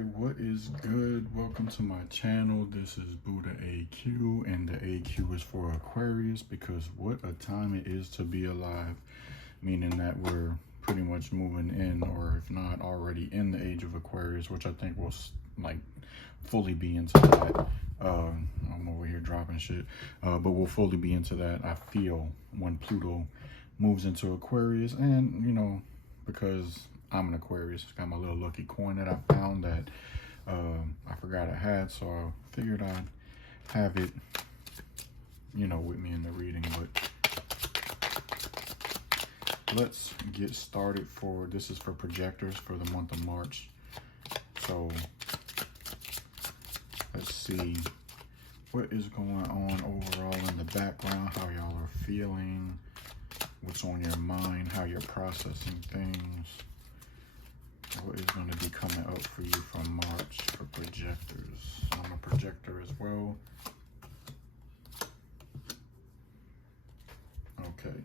right, what is good? Welcome to my channel. This is Buddha AQ, and the AQ is for Aquarius because what a time it is to be alive, meaning that we're pretty much moving in, or if not already in, the age of Aquarius, which I think will like fully be into that. I'm over here dropping shit, but we'll fully be into that, I feel, when Pluto moves into Aquarius. And you know, because I'm an Aquarius, got my little lucky coin that I found that I forgot I had, so I figured I'd have it, you know, with me in the reading. But let's get started. This is for projectors for the month of March. So let's see what is going on overall in the background, how y'all are feeling, what's on your mind, how you're processing things. What is going to be coming up for you from March for projectors? I'm a projector as well. Okay,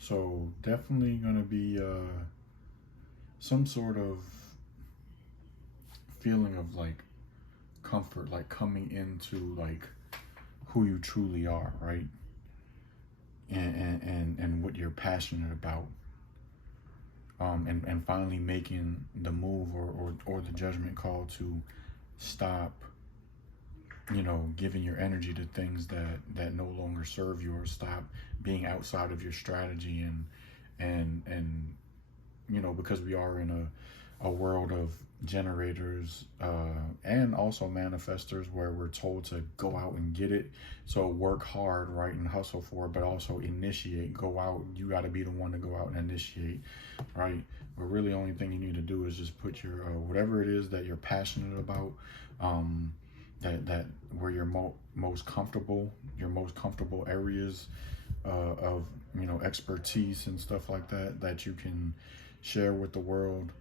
so definitely going to be some sort of feeling of like comfort, like coming into like who you truly are, right? And what you're passionate about. And finally making the move or the judgment call to stop, you know, giving your energy to things that no longer serve you, or stop being outside of your strategy. And you know, because we are in a world of generators and also manifestors, where we're told to go out and get it. So work hard, right, and hustle for it, but also initiate, go out. You got to be the one to go out and initiate, right? But really, the only thing you need to do is just put your whatever it is that you're passionate about, that where you're most comfortable, your most comfortable areas of, you know, expertise and stuff like that, that you can share with the world.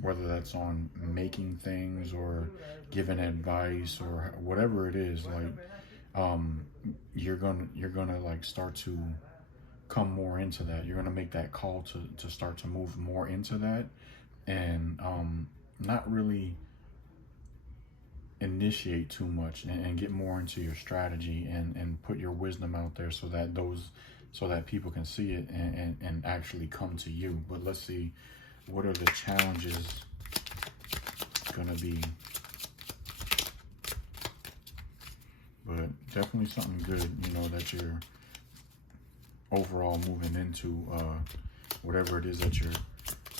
Whether that's on making things or giving advice or whatever it is, like you're gonna like start to come more into that. You're gonna make that call to start to move more into that, and not really initiate too much, and get more into your strategy and put your wisdom out there, so that people can see it and actually come to you. But let's see, what are the challenges gonna be? But definitely something good, you know, that you're overall moving into, whatever it is that you're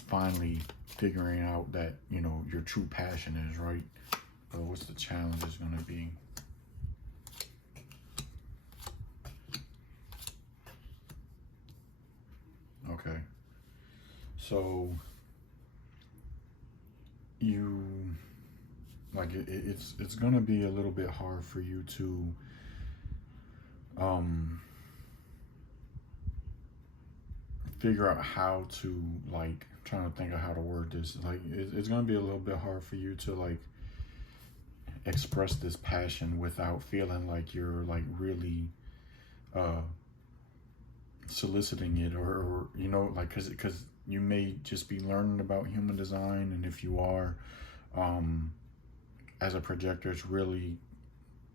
finally figuring out that, you know, your true passion is, right? But what's the challenge is gonna be? Okay, so you like it's gonna be a little bit hard for you to figure out how to, like, trying to think of how to word this, like it's gonna be a little bit hard for you to like express this passion without feeling like you're like really soliciting it, or you know, like because you may just be learning about human design, and if you are as a projector, it's really,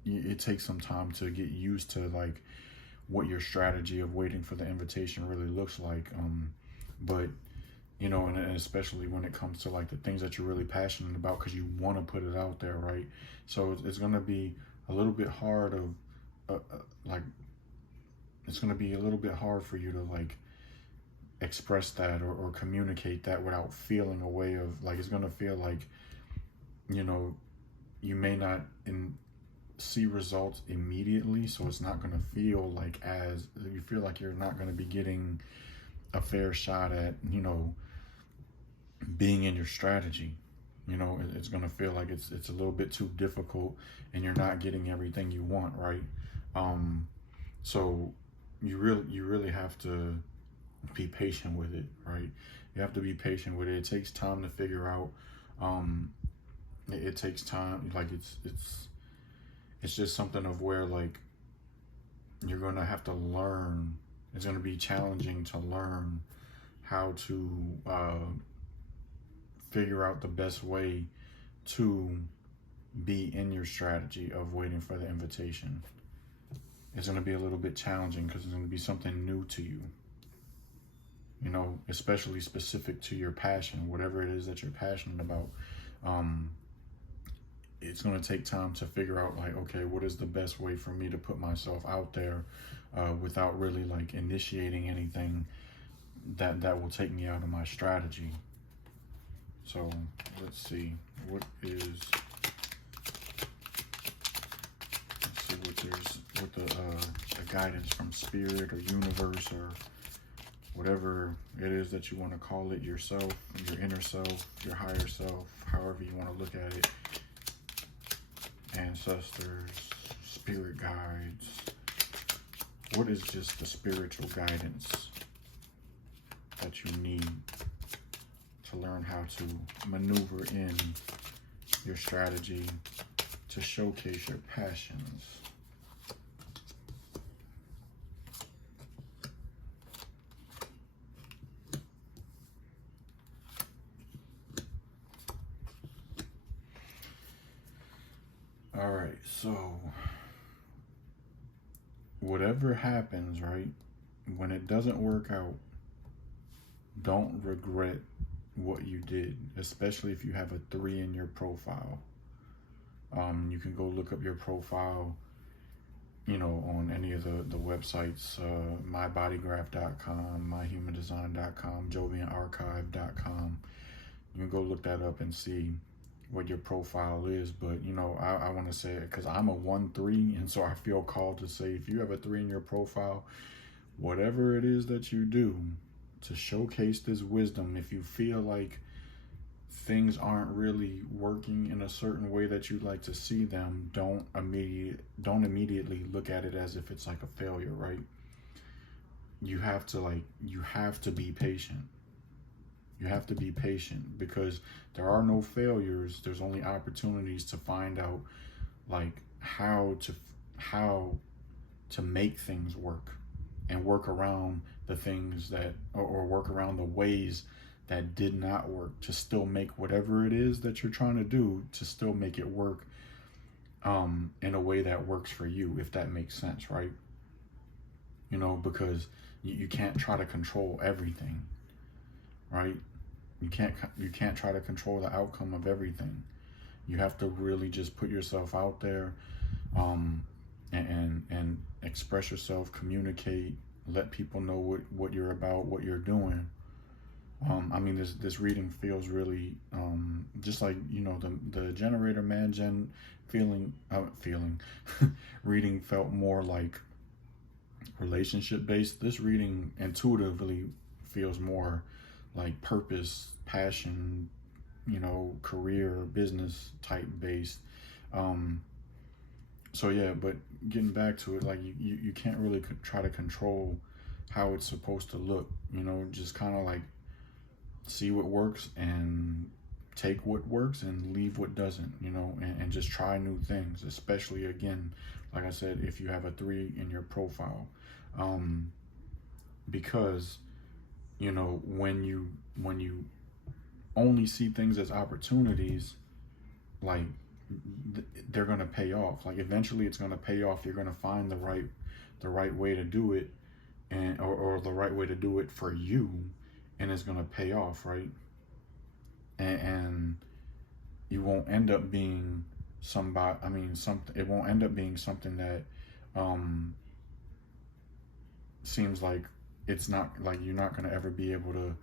it takes some time to get used to like what your strategy of waiting for the invitation really looks like. But you know, and especially when it comes to like the things that you're really passionate about, because you want to put it out there, right? So it's going to be a little bit hard of like, it's going to be a little bit hard for you to like express that or communicate that without feeling a way of like, it's going to feel like, you know, you may not see results immediately, so it's not going to feel like, as you feel like you're not going to be getting a fair shot at, you know, being in your strategy. You know, it's going to feel like it's a little bit too difficult, and you're not getting everything you want, right? So you really have to be patient with it, right? You have to be patient with it. It takes time to figure out. It takes time. Like it's just something of where like you're going to have to learn. It's going to be challenging to learn how to figure out the best way to be in your strategy of waiting for the invitation. It's going to be a little bit challenging because it's going to be something new to you, you know, especially specific to your passion, whatever it is that you're passionate about. It's going to take time to figure out, like, okay, what is the best way for me to put myself out there without really like initiating anything that will take me out of my strategy. So let's see what there's what the guidance from spirit or universe or whatever it is that you want to call it, yourself, your inner self, your higher self, however you want to look at it, ancestors, spirit guides. What is just the spiritual guidance that you need to learn how to maneuver in your strategy to showcase your passions? All right, so whatever happens, right, when it doesn't work out, don't regret what you did, especially if you have a 3 in your profile. You can go look up your profile, you know, on any of the websites, mybodygraph.com, myhumandesign.com, jovianarchive.com. You can go look that up and see what your profile is. But, you know, I want to say it because I'm a 1-3, and so I feel called to say, if you have a 3 in your profile, whatever it is that you do to showcase this wisdom, if you feel like things aren't really working in a certain way that you'd like to see them, don't immediately look at it as if it's like a failure, right? You have to be patient. You have to be patient because there are no failures. There's only opportunities to find out like how to make things work and work around the things that, or work around the ways that did not work, to still make whatever it is that you're trying to do, to still make it work in a way that works for you, if that makes sense, right? You know, because you can't try to control everything, right? You can't try to control the outcome of everything. You have to really just put yourself out there and express yourself, communicate, let people know what you're about, what you're doing. I mean, this reading feels really just like, you know, the generator man feeling reading felt more like relationship based. This reading intuitively feels more like purpose, passion, you know, career, business type based. So yeah, but getting back to it, like you can't really try to control how it's supposed to look, you know, just kind of like see what works and take what works and leave what doesn't, you know, and just try new things, especially, again, like I said, if you have a 3 in your profile, because, you know, when you only see things as opportunities, like they're going to pay off. Like eventually it's going to pay off. You're going to find the right way to do it, and or the right way to do it for you, and it's going to pay off, right? And you won't end up being somebody, it won't end up being something that seems like it's not, like you're not going to ever be able to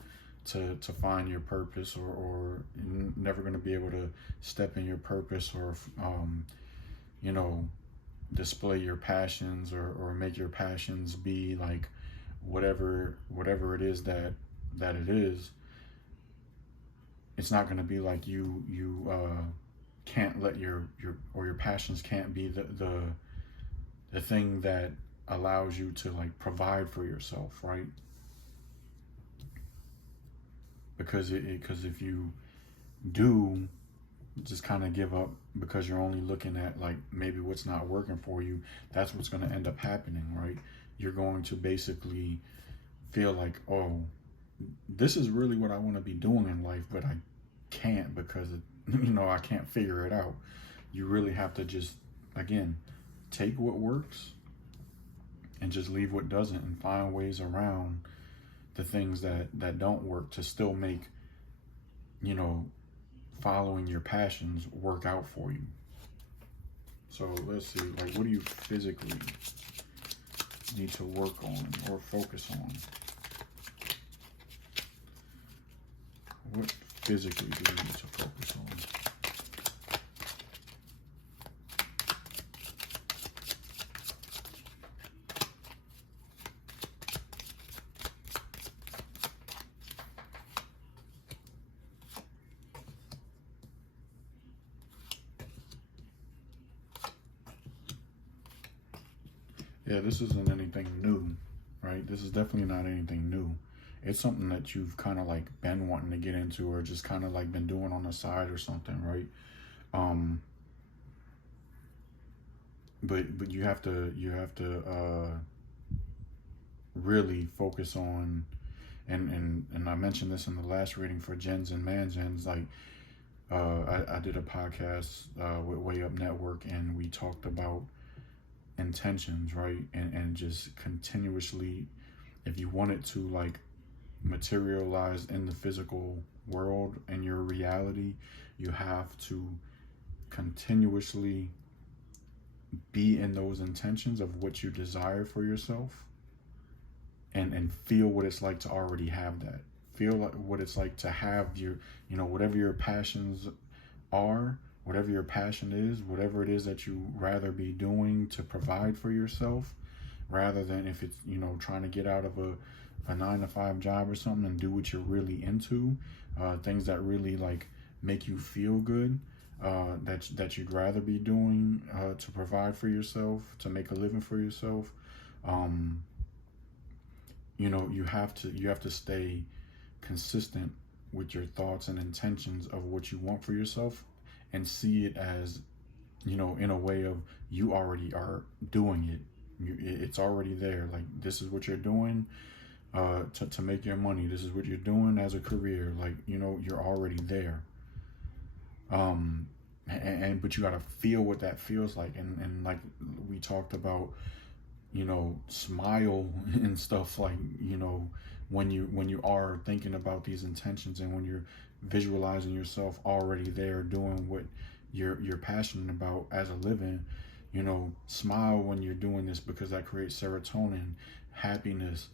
find your purpose, or you're never going to be able to step in your purpose, or you know, display your passions, or make your passions be like whatever it is that it is. It's not going to be like you can't let your passions can't be the thing that allows you to like provide for yourself, right? Because if you do just kind of give up because you're only looking at like maybe what's not working for you, that's what's going to end up happening, right? You're going to basically feel like, oh, this is really what I want to be doing in life, but can't because I can't figure it out. You really have to just, again, take what works and just leave what doesn't, and find ways around the things that don't work to still make, following your passions work out for you. So let's see, like, what do you physically need to work on or focus on? What physically do you need to focus on? Yeah, this isn't anything new, right? This is definitely not anything new. It's something that you've kind of like been wanting to get into, or just kind of like been doing on the side or something, right? But you have to really focus on, and I mentioned this in the last reading for Gens and Man-Gens, like I did a podcast with Way Up Network, and we talked about intentions, right? And just continuously, if you want it to like materialize in the physical world and your reality, you have to continuously be in those intentions of what you desire for yourself, and feel what it's like to already have that. Feel like what it's like to have your, whatever your passions are, whatever your passion is, whatever it is that you rather be doing to provide for yourself, rather than if it's, trying to get out of a 9-to-5 job or something and do what you're really into, things that really like make you feel good, that you'd rather be doing to provide for yourself, to make a living for yourself. You have to stay consistent with your thoughts and intentions of what you want for yourself, and see it as, in a way of, you already are doing it. It's already there. Like, this is what you're doing to make your money. This is what you're doing as a career. Like, you're already there. But you got to feel what that feels like. And like we talked about, smile and stuff, like, when you are thinking about these intentions, and when you're visualizing yourself already there doing what you're passionate about as a living, smile when you're doing this, because that creates serotonin, happiness.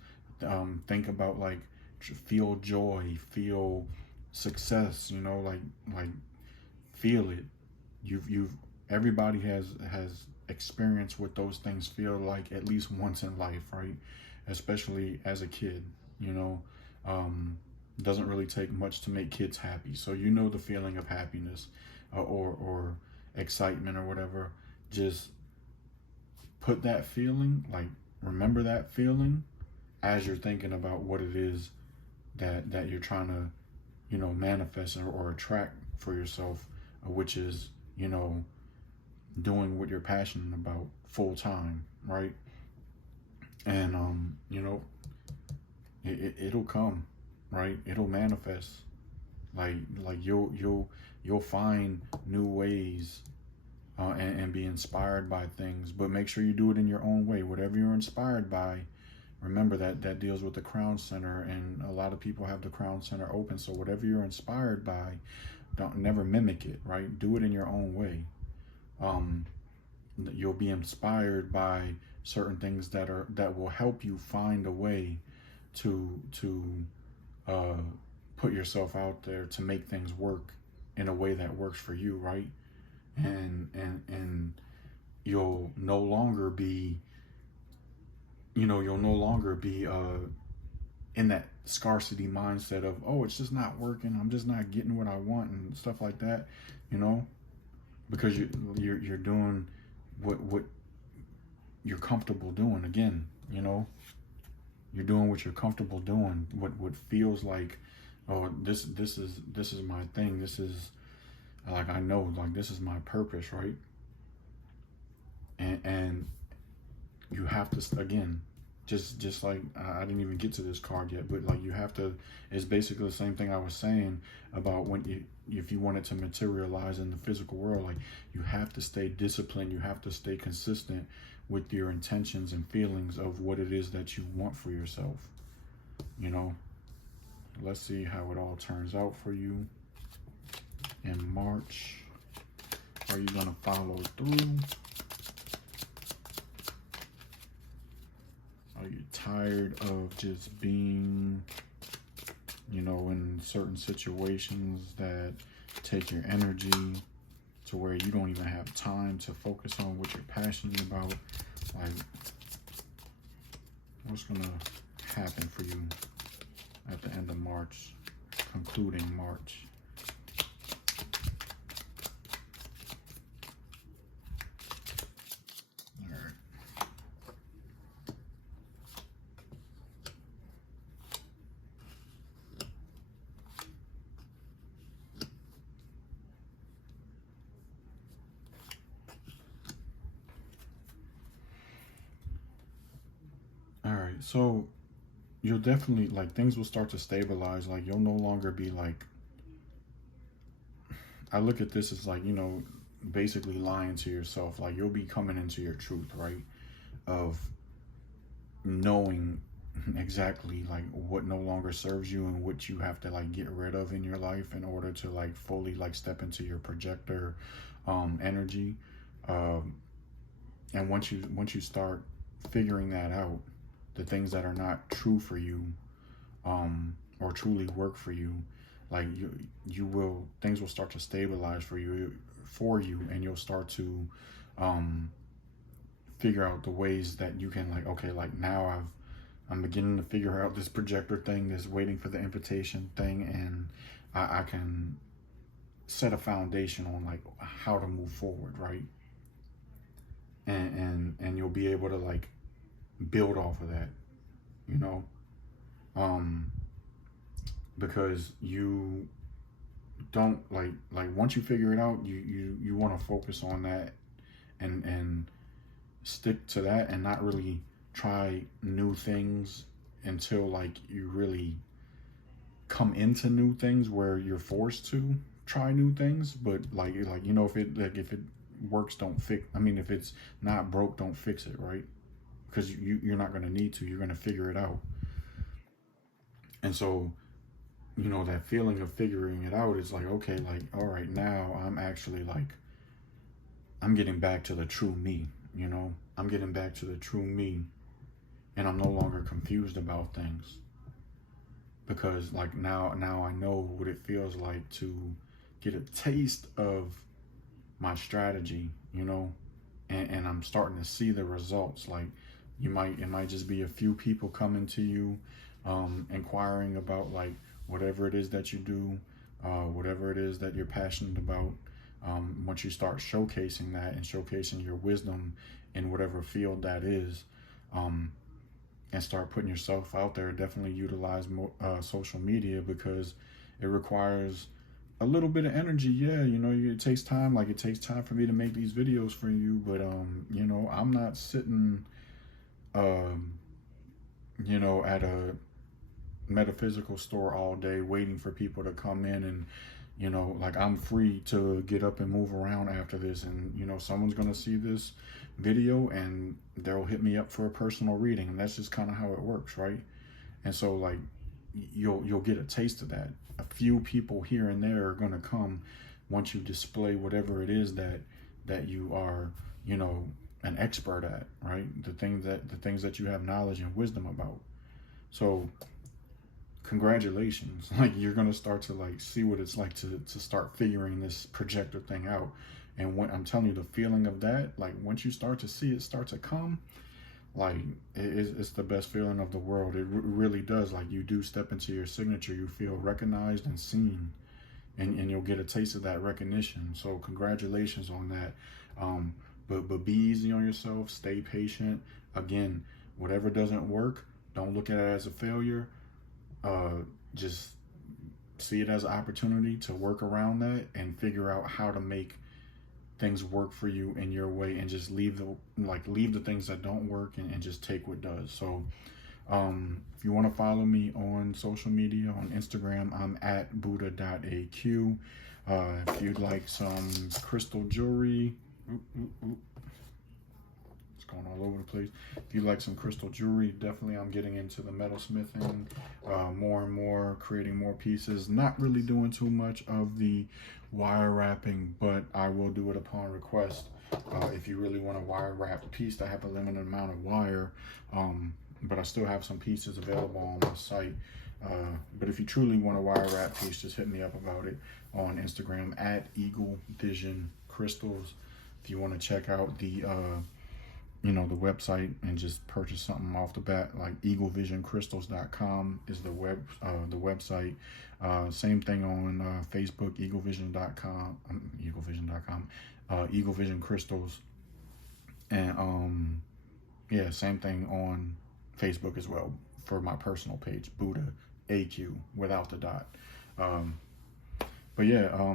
Think about, like, feel joy, feel success, like feel it. Everybody has experienced what those things feel like at least once in life, right? Especially as a kid, doesn't really take much to make kids happy. So the feeling of happiness or excitement or whatever. Just put that feeling, like, remember that feeling as you're thinking about what it is that you're trying to, manifest or attract for yourself, which is, doing what you're passionate about full time, right? And it'll come, right? It'll manifest. Like you'll find new ways and be inspired by things, but make sure you do it in your own way. Whatever you're inspired by, remember that deals with the crown center, and a lot of people have the crown center open. So whatever you're inspired by, never mimic it, right? Do it in your own way. You'll be inspired by certain things that will help you find a way to put yourself out there to make things work in a way that works for you, right? And you'll no longer be in that scarcity mindset of, oh, it's just not working, I'm just not getting what I want, and stuff like that, because you're doing what you're comfortable doing. Again, you're doing what you're comfortable doing, what feels like, oh, this is my thing, this is, like, I know, like, this is my purpose, right? And you have to, again, just like I didn't even get to this card yet, but like you have to, it's basically the same thing I was saying about when you, if you want it to materialize in the physical world, like you have to stay disciplined, you have to stay consistent with your intentions and feelings of what it is that you want for yourself, you know. Let's see how it all turns out for you in March. Are you going to follow through? Are you tired of just being, you know, in certain situations that take your energy to where you don't even have time to focus on what you're passionate about? Like, what's going to happen for you at the end of March, concluding March? All right, so you'll definitely, like, things will start to stabilize. Like, you'll no longer be like, I look at this as like, you know, basically lying to yourself. Like, you'll be coming into your truth, right? Of knowing exactly like what no longer serves you and what you have to like get rid of in your life in order to like fully like step into your projector energy. And once you start figuring that out, the things that are not true for you or truly work for you, like you will, things will start to stabilize for you, and you'll start to figure out the ways that you can, like, okay, like now I'm beginning to figure out this projector thing, this waiting for the invitation thing, and I can set a foundation on like how to move forward, right? And you'll be able to like build off of that, you know, because you don't like once you figure it out, you want to focus on that and stick to that and not really try new things until like you really come into new things where you're forced to try new things. But like you know, if it works, don't fix, I mean, if it's not broke, don't fix it, right? Because you're not going to need to, you're going to figure it out. And so, you know, that feeling of figuring it out is like, okay, like, all right, now I'm actually like, I'm getting back to the true me, you know, I'm getting back to the true me, and I'm no longer confused about things, because like now I know what it feels like to get a taste of my strategy, you know, and I'm starting to see the results. Like it might just be a few people coming to you, inquiring about like whatever it is that you do, whatever it is that you're passionate about. Once you start showcasing that and showcasing your wisdom in whatever field that is, and start putting yourself out there, definitely utilize social media, because it requires a little bit of energy. Yeah, you know, it takes time. Like it takes time for me to make these videos for you, but you know, I'm not sitting you know, at a metaphysical store all day waiting for people to come in, and you know, like I'm free to get up and move around after this, and you know, someone's gonna see this video and they'll hit me up for a personal reading, and that's just kind of how it works, right? And so like you'll get a taste of that. A few people here and there are gonna come once you display whatever it is that you are, you know, an expert at, right? The things that you have knowledge and wisdom about. So congratulations, like you're gonna start to like see what it's like to start figuring this projector thing out. And when I'm telling you, the feeling of that, like once you start to see it start to come, like it's the best feeling of the world. It really does. Like you do step into your signature, you feel recognized and seen, and you'll get a taste of that recognition. So congratulations on that. But be easy on yourself, stay patient. Again, whatever doesn't work, don't look at it as a failure. Just see it as an opportunity to work around that and figure out how to make things work for you in your way, and just leave the things that don't work, and just take what does. So if you want to follow me on social media, on Instagram, I'm at buddha.aq. If you'd like some crystal jewelry, it's going all over the place. If you like some crystal jewelry, definitely I'm getting into the metalsmithing more and more, creating more pieces. Not really doing too much of the wire wrapping, but I will do it upon request. If you really want a wire wrap piece, I have a limited amount of wire, but I still have some pieces available on my site. But if you truly want a wire wrap piece, just hit me up about it on Instagram at Eagle Vision Crystals. If you want to check out the the website and just purchase something off the bat, like eaglevisioncrystals.com is the website. Same thing on Facebook, eaglevision.com, Eagle Vision Crystals, and yeah, same thing on Facebook as well for my personal page, Buddha AQ without the dot. But yeah,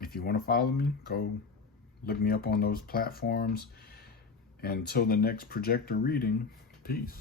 if you want to follow me, go look me up on those platforms. Until the next projector reading, peace.